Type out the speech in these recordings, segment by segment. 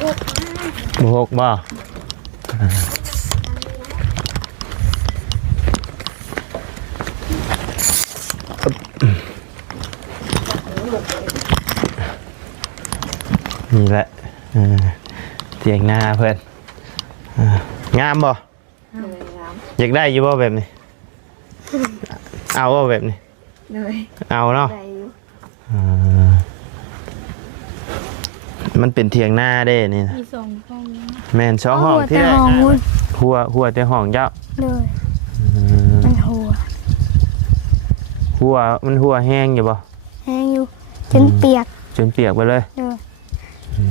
บ่หกบ่นี่แหละเตียงหน้าเพื่อนงามบ่อยากได้อยู่บ่แบบนี้เอาบ่แบบนี้เอาเนาะมันเป็นเตียงหน้าได้นี่นะ มี2 ห้องแม่น2 ห้องที่ได้หัวแต่ห้องเจ้าเลยมันมันหัวแห้งอยู่บ่แห้งอยู่จนเปียกไปเลย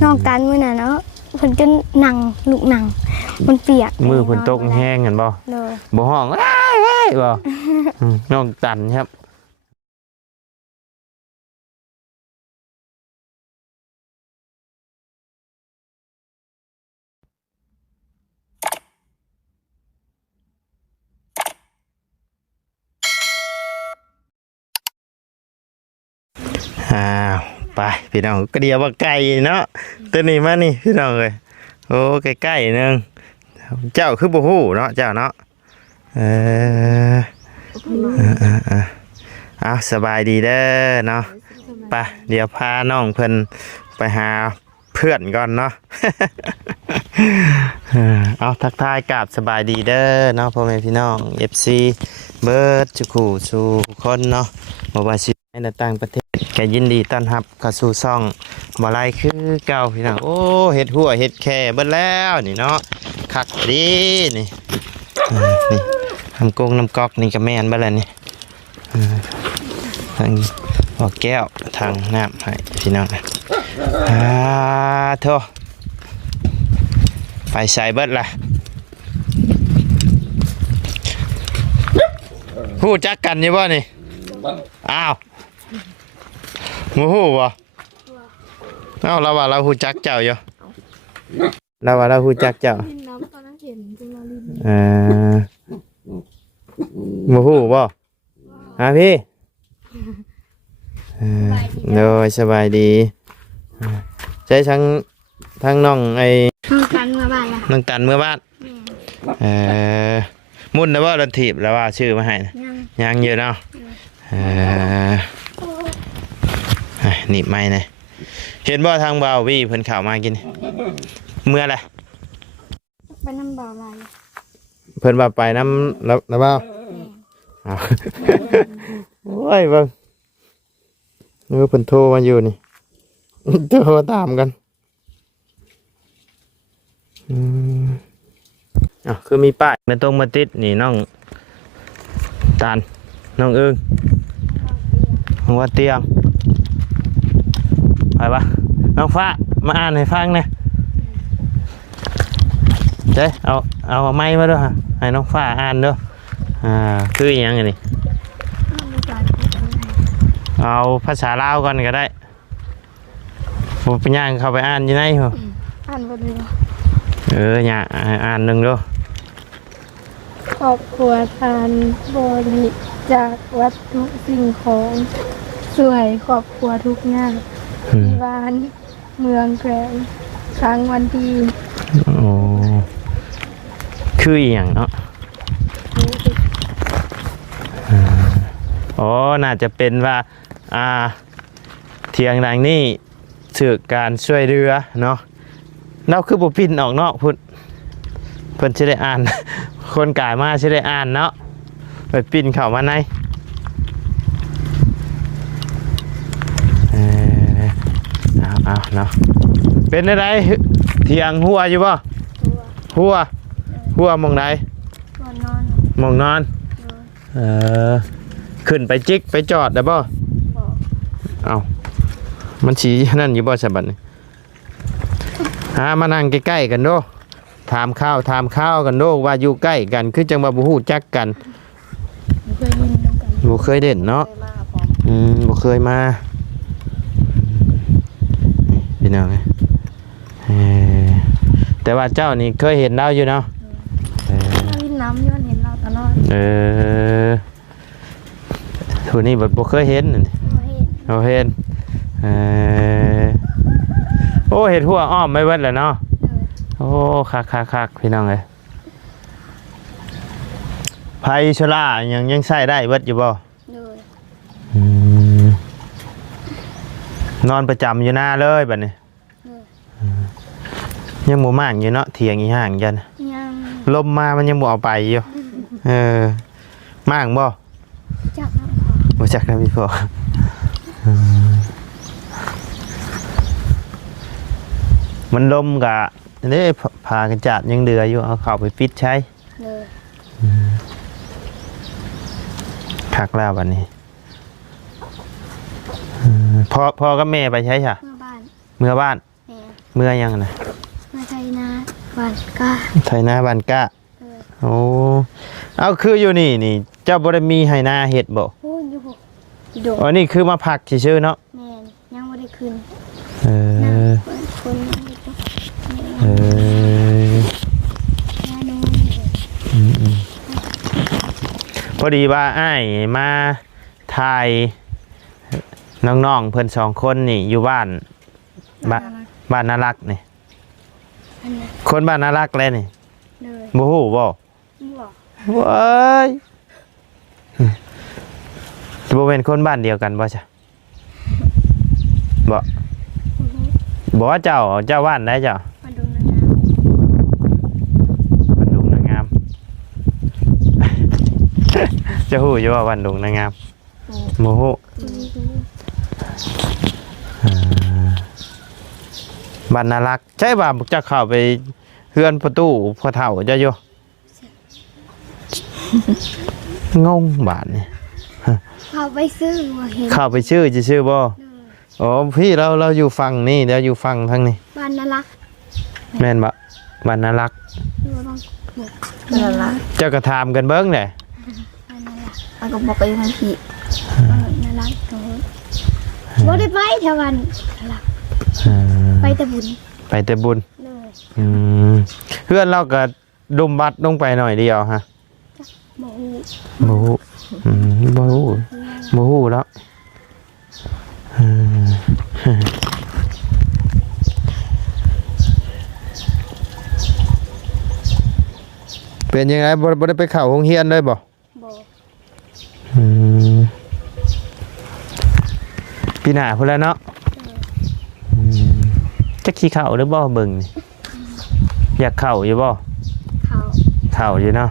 นอกกันมื้อน่ะเนาะเพิ่นจนหนังลูกหนังมันเปียกมือเพิ่นตกแห้งกันบ่บ่ห้องอ้ายบ่นอกตันครับไปพี่น้องก็เดียวว่าไก่เนาะตัวนี้มานี่พี่น้องเลยโอ้ใกล้ๆนึงเจ้าคือบ่ฮู้เนาะเจ้าเนาะเอาสบายดีเด้อเนาะไปเดี๋ยวพาน้องเพิ่นไปหาเพื่อนก่อนเนาะเอาทักทายกราบสบายดีเด้อเนาะพ่อแม่พี่น้อง FC เบิร์ดจุกูสู่คนเนาะบ่ว่าสิในต่างประเทศก็ยินดีต้อนรับเข้าสู่ช่องบ่ไล่คือเก่าพี่น้องโอ้เฮ็ดหัวเฮ็ดแค่เบิดแล้วนี่เนาะคักดีนี่นี่น้ำกงน้ำก๊อกนี่ก็แม่นเบิดแล้วนี่ทางบ่อแก้วทางน้ำให้พี่น้องโธ่ไปใส่เบิดล่ะฮู้จักกันอยู่บ่นี่อ้าวมูฮู้บ่เราว่าเราฮู้จักเจ้าอยู่เราว่าเราฮู้จักเจ้ามูฮู้บ่พี่โดยสบายดีใช้ทั้งน้องไอ้น้องกันเมื่อบ้านมุ่นนะว่าโดนถีบแล้วว่าชื่อมาให้ยังเยอะเนาะหนีบไม่เนี่ยเห็นบ่ทางเบาวี่เพิ่นข่าวมากินเมื่อไรไปน้ำเบาลายเพิ่นว่าไปน้ำแล้วเบาโอ้ยเบิ่งเพิ่นโทรมาอยู่นี่โทรมาตามกันคือมีป้ายมาตรงมาติดนี่น้องตาลน้องอึ้งหัวเตียงไปปะน้องฟ้ามาอ่านให้ฟังเนี่ยเจ๊เอาไม้มาด้วยฮะให้น้องฟ้าอ่านด้วยคืออย่างไงนี่เอาภาษาลาวก่อนก็ได้ผมไปย่างเข้าไปอ่านยังไงเหรออ่านบ่ได้อย่าอ่านหนึ่งด้วยครอบครัวทานบริจากวัตถุสิ่งของสวยครอบครัวทุกงานที่บ้านเมืองแกลงครั้งวันที่คืออย่างเนาะน่าจะเป็นว่าเทียงดังนี่สื่อการช่วยเรือเนาะเราคือบุปินออกนอกเพิ่นจะได้อ่านคนกายมาจะได้อ่านเนาะไปปินเข้ามาในเอาเนาะเป็นอะไรเทียงหัวอยู่ป่ะหัวมองไหนมองนอนขึ้นไปจิกไปจอดได้ป่ะเอามันชี้นั่นอยู่ป่ะฉบับนี้มานั่งใกล้ๆกันดูถามข้าวกันดูว่าอยู่ใกล้กันคือจังว่าบ่ฮู้จักกันบ่เคยเด่นเนาะบ่เคยมาพี่น้องแต่ว่าเจ้านี่เคยเห็นเราอยู่เนาะวินน้ำนี่มันเห็นเราตลอดทุนี่บ่เคยเห็นเราเห็น โอ้เห็ดหัวอ้อมไม่เวิดแล้วเนาะ เลย โอ้คักพี่น้องเลยไผชรายังใช้ได้เวิดอยู่บ่ เลย อืมนอนประจำอยู่หน้าเลยบัดนี้ เลย ยังหมูมากอยู่เนาะเถียงอีห่างยัน ยัง ลมมามันยังบ่เอาไปอยู่มากบ่ จัก บ่จักนะพี่พ่อมันลมกะนี่พากันจัดยังเดืออยู่เอาเข้าไปปิดใช้ เลย คักแล้วบัดนี้พ่อกับแม่ไปใช้ค่ะ เมื่อบ้าน เมื่อบ้าน แม่ เมื่อยังนะ มาไทยนาบ้านก้า ไทยนาบ้านกะ เลย โอ้เอาคืออยู่นี่เจ้าบ่ได้มีให้นาเฮ็ดบ่ พูดอยู่บ่โดด อ๋อนี่คือมาพักซื่อๆเนาะ แมนยังไม่ได้คืน เอ นั่ง อ คนยังไม่จบ เออ แม่นอน พอดีว่าอ้ายมาถ่ายน้องๆเพิ่น2คนนี่อยู่บ้านน่ารักนี่ อันนี้ คนบ้านน่ารักเลยนี่ เลย บ่ฮู้บ่ บอก เว้ยบ่เป็นคนบ้านเดียวกันบ่จ้ะบ่บ่ว่าเจ้าบ้านได้เจ้า มาดูนางงาม วันดุงนางงาม จะฮู้อยู่ว่าวันดุงนางงามบ่ฮู้บ้านน่ารักใช่ป่ะจะเข้าไปเฮือนประตูพ่อเฒ่าเจ้าอยู่งงบาดนี่ เขาไปซื้อมาเห็น เข้าไปชื่อจะชื่อบ่ เลย อ๋อพี่เราอยู่ฝั่งนี่เดี๋ยวอยู่ฝั่งทางนี้ บ้านน่ารัก แม่นบ่บ้านน่ารัก ดูบ้าง นั่นละ เจ้าก็ถามกันเบิ่งแหละ บ้านน่ารัก มันก็บอกไปทันที น่ารักตรงนี้บ่ได้ไปแถววันน่ารักไปแต่บุญ ไปแต่บุญ เลย เพื่อนเราก็ดุมบัดลงไปหน่อยเดียวฮะ บ่ฮู้ บ่ฮู้บ่ฮู้แล้วเป็นยังไงบ่ได้ไปเข้าโรงเรียนเลยบ่ บ่ ปีหน้าพุ่นแล้วเนาะจักสิเข้าหรือบ่เบิ่งนี่อยากเข้าอยู่บ่ เขา เข้าอยู่เนาะ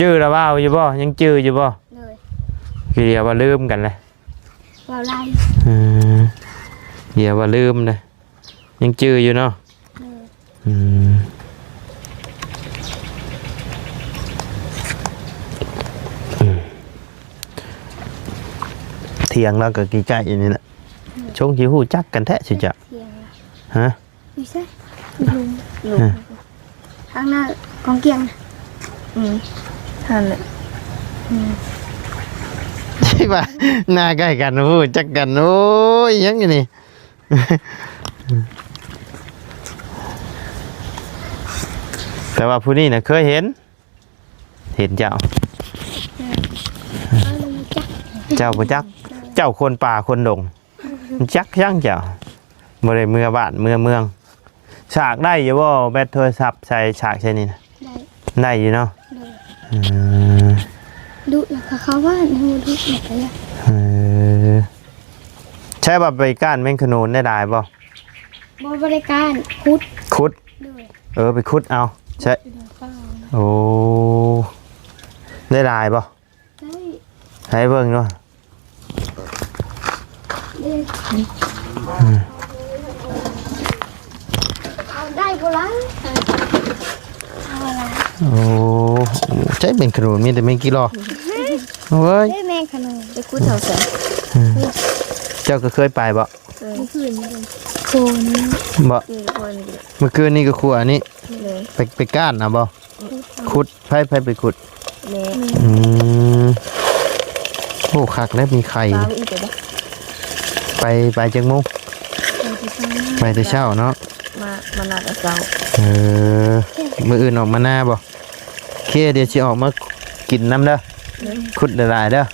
จื้อแล้วว่าอยู่บ่ยังจื้ออยู่บ่ เลย คือเดี๋ยวว่าลืมกันเลย เราไล่ เดี๋ยวว่าลืมเลยยังจื้ออยู่เนาะ เลย เถียงเราก็กี่ใจนี่แหละชงหิวหูจักกันแท้สิจ๊ะ เสียง ฮะ ไม่ใช่ลุงข้างหน้ากองเกียงนะ ท่านเลย ใช่ป่ะหน้าใกล้กันหูจักกันโอ้ยยังไงนี่ แต่ว่าผู้นี้นะเคยเห็นเจ้า เอาลุงจัก เจ้าบ่จัก เจ้าคนป่าคนดงจักยังเจ้าบ่ได้เมือบ้านเมืองฉากได้อยู่บ่แบตโทรศัพท์ใส่ฉากใช่นี่นะ ได้ ได้อยู่เนาะ เลย อืม ดุแล้วก็เขาว่าดูดุหมดเลย ใช่ป่ะไปก้านแมงขนูนได้ได้บ่ บริการคุด คุด เลย ไปคุดเอาใช่ อยู่ในเป้า โอ้ได้ได้บ่ ได้ ให้เบิ่งด้วย เอาได้พลังเอาอะไร โอ้ใช่เป็นขนูนมีแต่ไม่กี่รอเว้ย ได้แมงขนม ไปกู้เท่าแสน เจ้าก็เคยไปบ่ ผู้คืนเลยโคน บ่ กินคนเดียว เมื่อคืนนี่ก็ขัวอันนี้ เลย ไปก้านนะบ่ขุดไผไปขุด แม่ อืมโอ้คักแล้วมีไข่ ปลาอีกเดี๋ยว ไปจังมุงไปแต่เช้าเนาะ มานัดเอาเจ้า มื้ออื่นออกมาหน้าบ่เคเดี๋ยวสิออกมากินน้ำเด้อขุดละลายเด้อ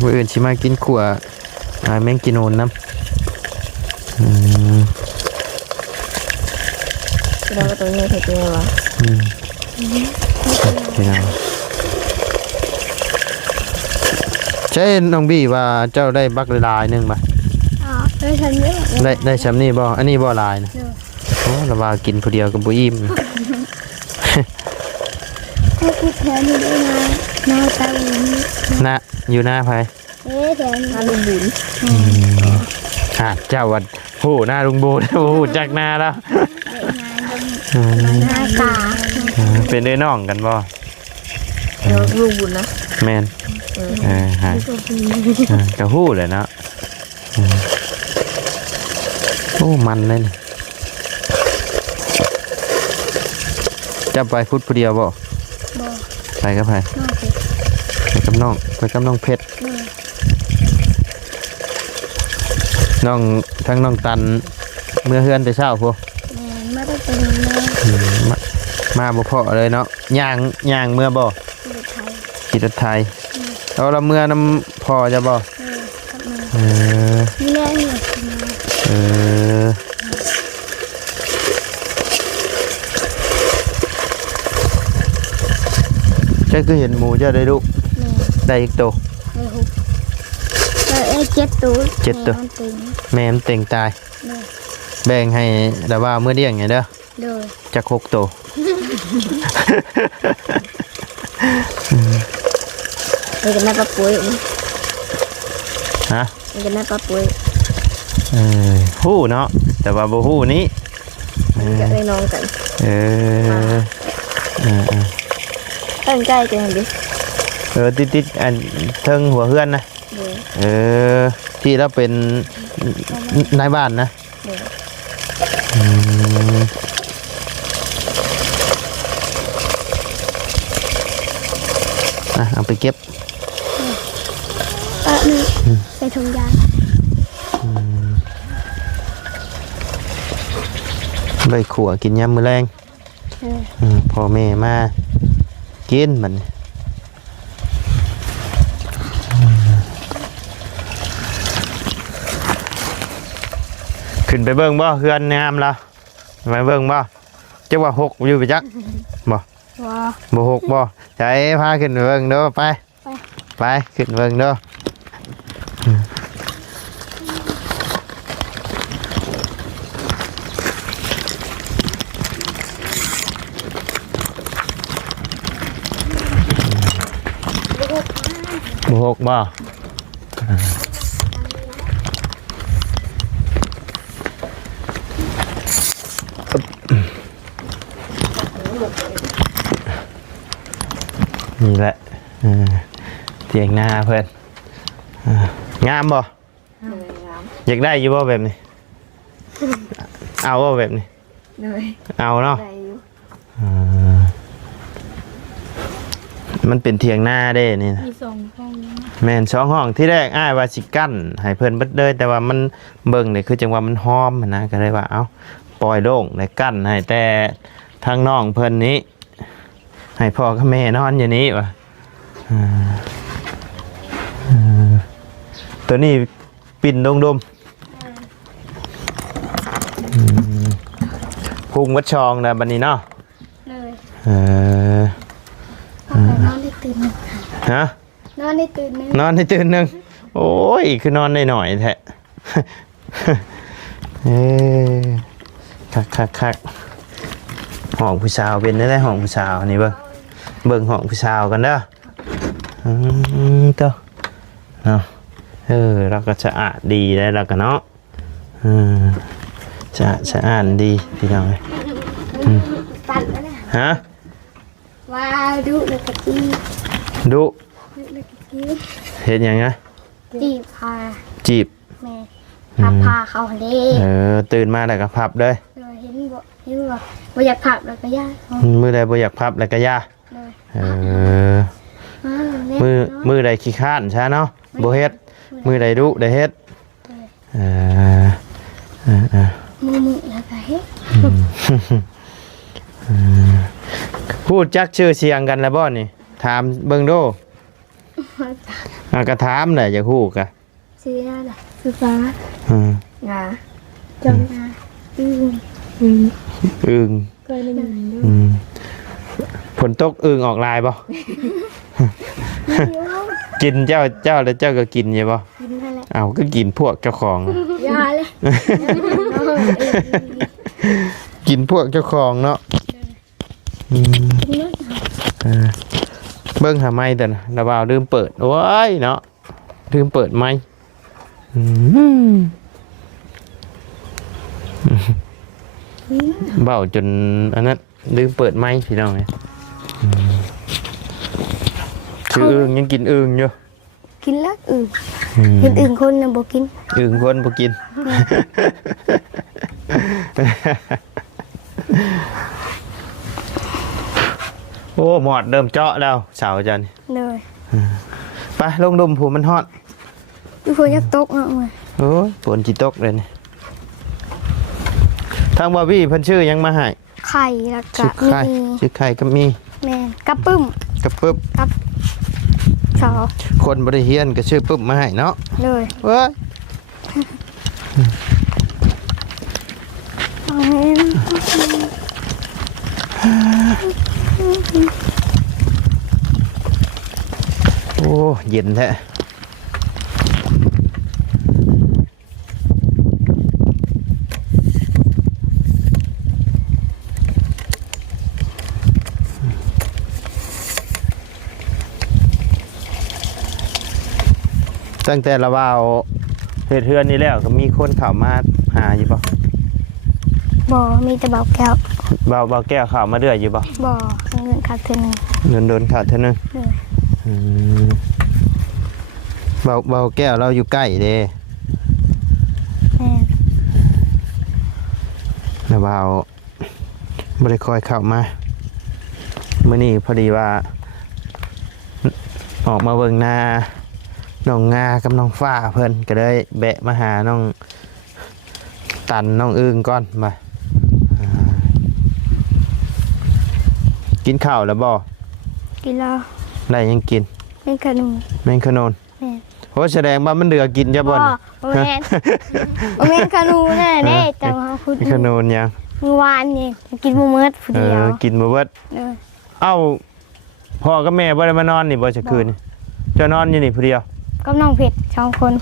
มื้ออื่นสิมากินขัว แมงกินนูนน้ำอืม เราก็ตัวนี้เห็ดยังไงวะ อืมพี่น้องใช่น้องบี้ว่าเจ้าได้บักลายหนึ่งป่ะ อ๋อได้ฉันไม่หมด ได้แชมป์นี่บ่อันนี้บ่ลายนะโอ้ระว่ากินผู้เดียวกับบุอิ่ม ถ้าพูดแทนนี่ได้นะน้าตาอุ่น นะอยู่หน้าไผ แทน น่าลุงบุญ เจ้าวัดผู้หน้าลุงโบนผู้จักหน้าแล้วอืม หน้าตา เป็นได้น้องกันบ่ ลุงบุญนะ แมนฮะกระหู้เลยเนาะโอ้มันเลยนี่จะไปพุทธผู้เดียวบ่ บอก ไปกับไผ น้องสิ ไปกับน้องเพชร เลย น้องทั้งน้องตันเมื่อเฮือนแต่เช้าพวก แม่ไม่ได้เป็นแม่ มาบ่พอเลยเนาะย่างเมื่อบ่ คือไทย ขี่รถไทยเอาละเมื่อน้ำพอจะบ่ กับแม่ เออ แม่เนี่ย เออเจ้าคือเห็นหมูเจ้าได้ลูก แม่ ได้อีกตัว ได้หุบได้เจ็ดตัว เจ็ดตัว แม่มันเต่งตาย แม่ แบ่งให้แต่ว่าเมื่อเดี้ยงไงเด้อ เลย จะคกตัว นี่กันแม่ปลาปุ้ย ฮะ นี่กันแม่ปลาปุ้ย ฮู้เนาะแต่ว่าบ่ฮู้นี้ นี่ก็ได้น้องกัน เออเออ ตั้งใจกันดิ ติดอันเทิงหัวเฮือนนะ เดี๋ยว ที่เราเป็นนายบ้านนะ เดี๋ยว อืมเอาไปเก็บ นี่ใส่ถุงยาง ใบขั่วกินยำมือแรง พ่อแม่มากินมันขึ้นไปเบิ่งบ่เฮือนงามแล้วไปเบิ่งบ่จักว่าหกอยู่ไปจักบ่ ว้า บ่หกบ่ใช้พาขึ้นไปเบิ่งเด้อไปไปขึ้นเบิ่งเด้อบ่หกบ่นี่แหละเตียงหน้าเพื่อนงามบ่ งาม อยากได้อยู่บ่แบบนี้ เอาบ่แบบนี้ เหนื่อย เอาเนาะ ได้อยู่ มันเป็นเถียงหน้าเด้นี่นะ มีสองห้อง แม่นสองห้องที่แรกอ้ายว่าสิกั้นให้เพิ่นเบิดเลยแต่ว่ามันเบิ่งนี่คือจังว่ามันหอมหั้นนะก็เลยว่าเอ้าปล่อยโล่งได้กั้นให้แต่ทางน้องเพิ่นนี้ให้พ่อกับแม่นอนอยู่นี้ว่ะตัวนี้ปิ่นดมพุงวัดชองนะบัดนี้เนาะ เลย เออ เอาไปนอนได้ตื่นหนึ่ง ฮะ นอนได้ตื่นหนึ่ง นอนให้ตื่นหนึ่งโอ้ยคือนอนได้หน่อยแท้ เอ้คักห้องผู้สาวเป็นได้ห้องผู้สาวนี่เบิ่งห้องผู้สาวกันเด้อเต้าเนาะเราก็สะอาดดีได้แล้วกันเนาะสะอาดดีพี่น้องเลย ปั่นแล้วนะ ฮะ ว้าดุเลยกะจี ดุ ดุเลยกะจี เห็นยังไง จีบพา จีบ แม่พาเขาเล่ ตื่นมาแล้วก็พับเลย เห็นบ่บ่อยากผับแล้วก็ยาก มือใดบ่อยากพับแล้วก็ย่า เลย มือใดขี้ข้านใช่เนาะบ่เฮ็ดมือใดดุได้เฮ็ดมือแล้วก็เฮ็ด พูดจักชื่อเสียงกันแล้วบ่นี่ถามเบิ่งดูก็ถามแหละอยากฮู้กะ ซื้อได้ล่ะ สุฟ้า อืม งา จงนาอึ้งอืม อึ่ง เคยได้ยินด้วย อืมฝนตกอึ่งออกลายบ่ กินเจ้าแล้วเจ้าก็กินใช่บ่ กินนั่นแหละ เอาก็กินพวกเจ้าของ ยาเลย กินพวกเจ้าของเนาะอืมเบิ่งหาไม้แต่นะระบ่าวลืมเปิดโอ้ยเนาะลืมเปิดไม้อืมเบ้าจนอันนั้นลืมเปิดไม้พี่น้องไงชื่ออึ่งยังกินอึ่งอยู่ กินแล้วอื่น อืม กินอื่นคนน่ะบ่กิน อึ่งคนบ่กิน โอ้หมอดเริ่มเจาะแล้วเสาจัน เลย ไปลงดุมผูมันฮอด ทุกคนอยากตกเนาะมา โอ้ยฝนจิตกเลยนี่ทางบาบี้เพิ่นชื่อยังมาให้ ไข่แล้วก็ ชื่อไข่ มี ชื่อไข่ก็มี แม่นกับปึ้ม กระปึ๊บ สาว คนบริเฮียนก็ชื่อปึ๊บมาให้เนาะ เลย เว้ย เอาแม่น โอ้เย็นแท้ตั้งแต่ละว่าวเฮ็ดเฮือนนี่แล้วก็มีคนเข้ามาหาอยู่บ่ บ่มีแต่เบาแก้ว เบาแก้วเข้ามาเรื่อยอยู่บ่ บ่เงินขาดทุน โดนขาดเท่านึง เลย อืมเบาแก้วเราอยู่ใกล้เด้ แม่น แล้วเบาบ่ได้คอยเข้ามามื้อนี้พอดีว่า ออกมาเบิ่งนาน้องงากับน้องฟ้าเพิ่นก็เลยแบะมาหาน้องตันน้องอึ้งก่อนมาอ่ากินข้าวแล้วบ่ กินแล้ว ได้ยังกิน เป็นขนม แมงขนน แม่น โหแสดงว่ามันเดือกินจะบ่น บ่แม่นบ่แม่นขนมนั่นแหละเด้แต่ว่าพูด แมงขนนยัง เมื่อวานนี่กินบ่หมดผู้เดียว กินบ่เบิด เลย เอ้าพ่อกับแม่บ่ได้มานอนนี่บ่จะคืนนี่เจ้านอนอยู่นี่ผู้เดียว กับน้องเพชร2คน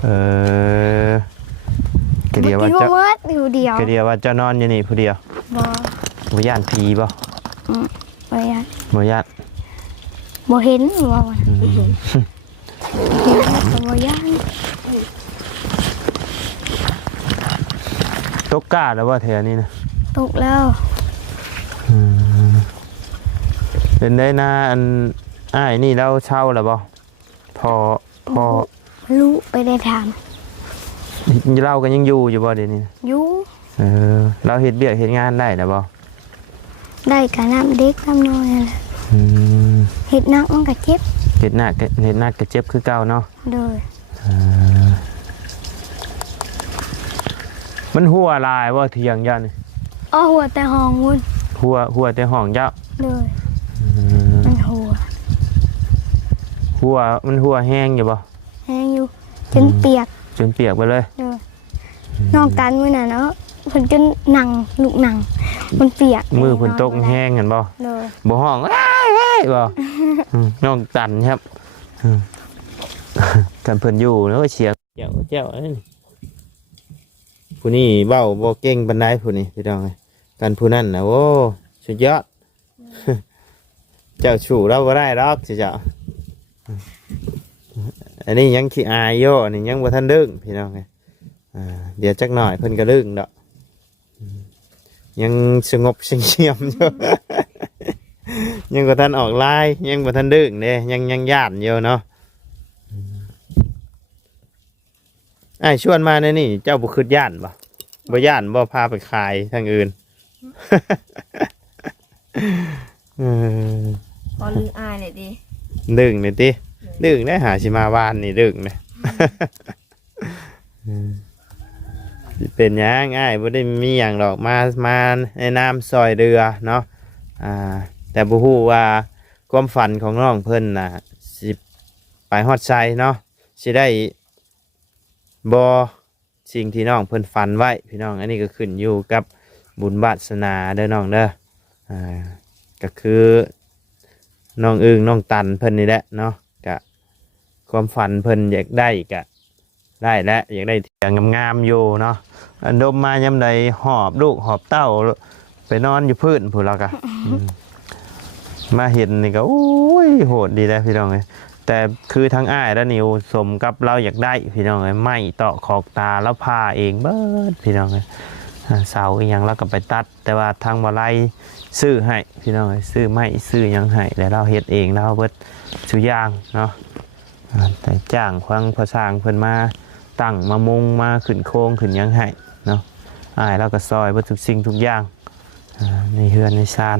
ก็เดียว กิ ว่าน บ่ เจ้า หมดผู้เดียว ก็เดียวว่าเจ้านอนอยู่นี่ผู้เดียว บ่ บ่ย่านผีบ่ บ่อยาก บ่ย่าน บ่เห็นว่ามัน อืม ก็บ่อยาก ตกกาแล้วว่าแถวนี้นะ ตกแล้ว เป็นได้นาอันอ้ายนี่เราเช่าแล้วบ่พอ รู้ไปได้ถาม เราก็ยังอยู่อยู่บ่เดี๋ยวนี้ อยู่ เราเฮ็ดเบียกเฮ็ดงานได้แล้วบ่ ได้กับน้ำเด็กน้ำน้อยนั่นแหละ อืม เฮ็ดหนักมันก็เจ็บ เฮ็ดหนักก็เจ็บคือเก่าเนาะ โดย มันหัวลายว่าเที่ยงยันนี่ อ้อหัวแต่ห้องวุ่น หัวแต่ห้องเจ้า โดยมันหัว แห้งอยู่บ่ แห้งอยู่จนเปียก จนเปียกไปเลย โดยนอกตันมื้อน่ะเนาะเพิ่นจนหนังลูกหนังมันเปียก มือฝนตกแห้งกันบ่ โดย บ่ห้องอ้ายบ่น้องตันครับกันเพิ่นอยู่แล้วก็เสียงเจ้าอันนี้ผู้นี้เว้าบ่เก่งปานใดผู้นี้พี่น้องเอ้ยกันผู้นั้นน่ะโอ้สุดยอด เจ้าชู้เราบ่ได้ดอกสิเจ้าอันนี้ยังขี้อายโยอันนี้ยังบ่ทันดึงพี่น้องเอ้ยเดี๋ยวจักหน่อยเพิ่นก็ดึงดอกยังสงบเงียบอยู่ ยังบ่ทันออกลายยังบ่ทันดึงเด้ยังย่านอยู่เนาะไอ้ชวนมาในนี่เจ้าบ่คิดย่านบ่ย่านบ่พาไปขายทางอื่น พอลืออายเลยดิ ดึงนี่ติดึงได้หาสิมาวานนี่ดึงนะ สิเป็นหยังอ้ายบ่ได้มีหยังดอกมาในนามซอยเรือเนาะแต่บ่ฮู้ว่าความฝันของน้องเพิ่นน่ะสิไปฮอดไสเนาะสิได้บ่ สิ่งที่น้องเพิ่นฝันไว้พี่น้องอันนี้ก็ขึ้นอยู่กับบุญวาสนาเด้อน้องเด้อก็คือน้องอึ้งน้องตันเพิ่นนี่แหละเนาะก็ความฝันเพิ่นอยากได้ก็ได้และอยากได้เถียงงามๆอยู่เนาะอันดมมายามใดหอบลูกหอบเต้าไปนอนอยู่พื้นผู้เราก็มาเห็นนี่ก็โอ้ยโหดดีแล้วพี่น้องเอ้ยแต่คือทั้งอ้ายและนิวสมกับเราอยากได้พี่น้องเอ้ยไม่ต่อขอกตาแล้วพาเองเบิดพี่น้องเอ้ยเสาอีหยังเราก็ไปตัดแต่ว่าทางบ่ไล่ซื้อให้พี่น้องเอ้ยซื้อไม่ซื้อหยังให้แล้วเราเฮ็ดเองเราเบิดสุย่างเนาะแต่จ้างฟังพอสร้างเพิ่นมาตั้งมามุงมาขึ้นโค้งขึ้นหยังให้เนาะอ้ายเราก็ซอยเบิดทุกสิ่งทุกอย่างในเฮือนในชาน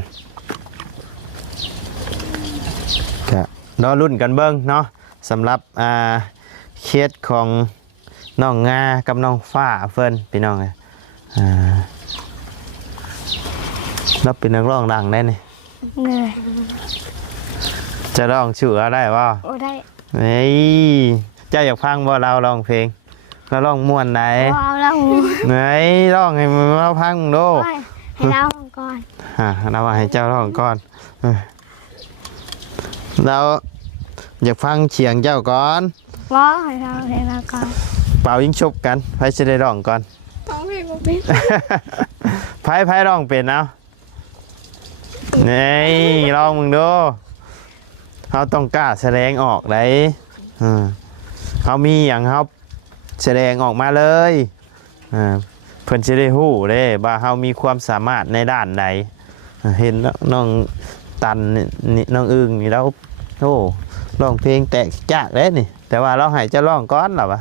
ก็รอรุ่นกันเบิ้งเนาะสำหรับเคสของน้องงากับน้องฟ้าเฟิร์นพี่น้องเลยเราเป็นนักร้องดังได้นี่ เหนื่อย จะร้องชื่ออะไรวะ โอ้ได้ เฮ้ยเจ้าอยากฟังบ่เราร้องเพลงเราร้องม่วนไหน เอาแล้ว ไหนร้องให้มันมาพังดู ให้เราก่อน เราให้เจ้าร้องก่อนเราอยากฟังเสียงเจ้าก่อน ว่าให้เราก่อน เป่ายิงชุบกันไพ่จะได้ร้องก่อน ร้องเพลงบ่เป็น ไพ่ร้องเป็นเอานี่ร้องมึงดูเขาต้องกล้าแสดงออกได้เขามีอย่างเขาแสดงออกมาเลยเพิ่นจะได้ฮู้เด้ว่าเขามีความสามารถในด้านใดเห็นน้องตันนี่น้องอึ้งนี่แล้วโอ้ร้องเพลงแตกจากเลยนี่แต่ว่าเราให้เจะร้องก้อนหรอวะ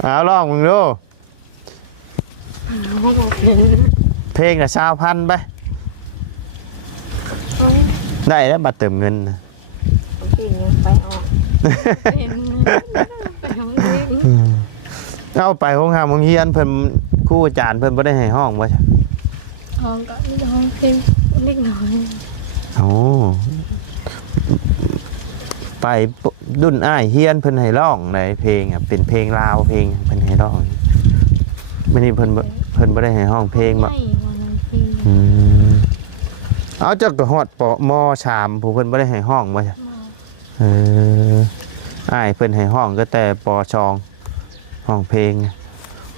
เอาร้องมึงดูเพลงน่ะ20,000ไปได้แล้วบัตรเติมเงินนะ ไปออกไปร้องเพลง เอาไปห้องหาห้องเฮียนเพิ่นครูอาจารย์เพิ่นบ่ได้ให้ห้องบ่ใช่ ห้องก็มีห้องเพลงเล็กน้อย โอ้ไปดุนอ้ายเฮียนเพิ่นให้ร้องในเพลงอ่ะเป็นเพลงลาวเพลงเพิ่นให้ร้องมื้อนี้เพิ่นบ่ได้ให้ห้องเพลงบ่ ไม่ว่าน้องเพลง เอาเจ้าก็ฮอดปม.3ผู้เพิ่นบ่ได้ให้ห้องบ่ใช่อ้ายเพิ่นให้ห้องก็แต่ป.2ห้องเพลง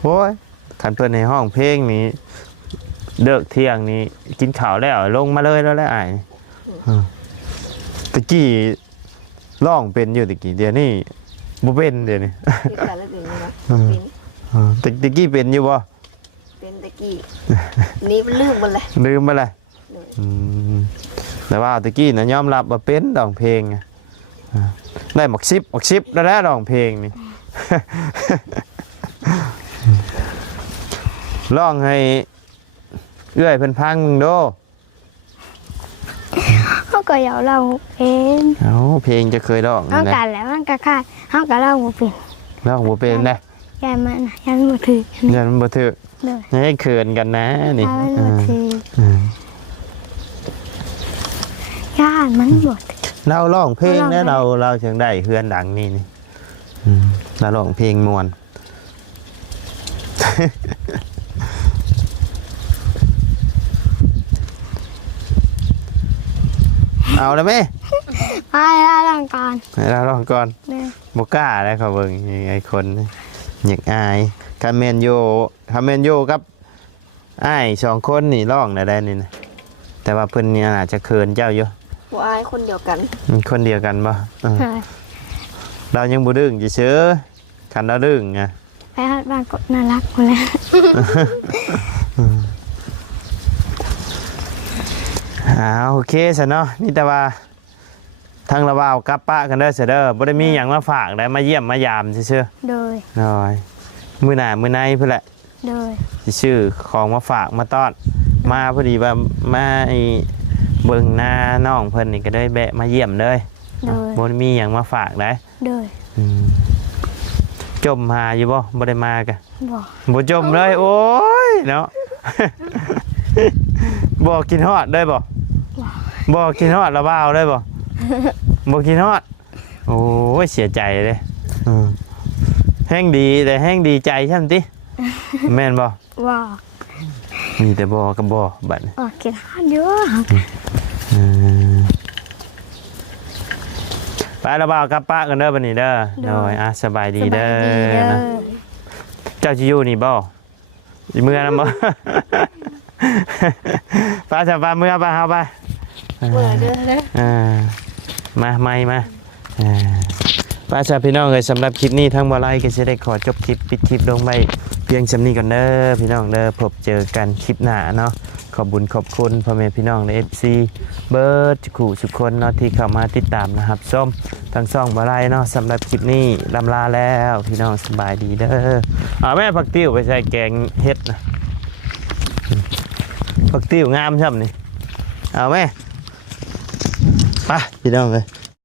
โอ้ยคันเพิ่นให้ห้องเพลงนี่เลิกเที่ยงนี่กินข้าวแล้วลงมาเลยแล้วแหละอ้ายตะกี้ร้องเป็นอยู่ตะกี้เดี๋ยวนี้บ่เป็นเดี๋ยวนี้ เป็นแต่ละเดือนนะเป็น ตะกี้เป็นอยู่บ่ เป็นตะกี้ นี่มันลืมหมดเลย ลืมไปเลยแต่ว่าตะกี้น่ะยอมรับว่าเป็นร้องเพลงไงได้หมกซิบแล้วร้องเพลงนี่ ร้องให้เอื้อยเพิ่นพังมึงโด เขาก็อยากเราเอง เอ้าเพลงจะเคยร้อง เขา นะ กันแล้วมันก็ขาดเขาก็เราบ่เป็น ร้องบ่เป็นได้ ยันมันยันบ่ถือ ยันบ่ถึก เลย ให้เขินกันนะนี่ ยันบ่ถือย่านมันบ่ถือ เราร้องเพลงนะเราเชิงได้เฮือนดังนี่เราร้องเพลงม่วน เอาแล้วไหม ไปแล้วลองก่อน ให้เราลองก่อน เลย บกล้าได้เขาเบิ่งไอ้คนอยากอายคาเมนโยกับอ้ายสองคนนี่ร้องได้นี่นะแต่ว่าเพิ่นนี่อาจจะเขินเจ้าอยู่ หัวอายคนเดียวกัน คนเดียวกันบ่เรายังบ่ดึงเฉยๆคันเราดึงไง ไปฮอดบ้านก็น่ารักหมดแล้ว โอเคซะเนาะนี่แต่ว่าทางระบ่าวกับป้ากันเด้อเสยเด้อบ่ได้มีหยังมาฝากได้มาเยี่ยมมายามซื่อ โดย ๆน้อยมื้อหน้ามื้อในพุ่นแหละ โดย สิชื่อของมาฝากมาต้อนมาพอดีว่ามาไอ้เบิ่งหน้าน้องเพิ่นนี่ก็ได้แบะมาเยี่ยมเลย โดย บ่ได้มีหยังมาฝากได้ โดย จมหาอยู่บ่ได้มากะ บอก บ่จมเลยโอ้ยเนาะ บ่กินฮอดได้บ่กินฮอดละบ่าวได้บ่ บ่กินฮอดโอ้ ยเสียใจเลยแห้งดีแต่แห้งดีใจใช่ไหมติ แม่นบ่ ว่า มีแต่บ่กับบ่บัดนี้ เกินห้าเยอะ ไปแล้วบ่าวกับป้ากันเด้อบัดนี้เด้อโดยสบายดีเด้อนะเจ้าสิอยู่นี่บ่สิเมื่อนำบ่ ป้าจะป้าเมื่อป้าเฮาไป เมื่อเด้อ มาไม่มาป้าชาพี่น้องเลยสำหรับคลิปนี้ทั้งบอไลก็จะได้ขอจบคลิปปิดคลิปลงไปเพียงสำนี้ก่อนเด้อพี่น้องเด้อพบเจอกันคลิปหน้าเนาะขอบบุญขอบคุณพ่อแม่พี่น้องใน FC เบิร์ดขู่สุขคนเนาะที่เข้ามาติดตามนะครับส้มทั้งสองบอไลเนาะสำหรับคลิปนี้ลำลาแล้วพี่น้องสบายดีเด้อเอาแม่ผักติ้วไปใส่แกงเฮ็ดนะผักติ้วงามใช่ไหมนี่เอาแม่ไปพี่น้องเลย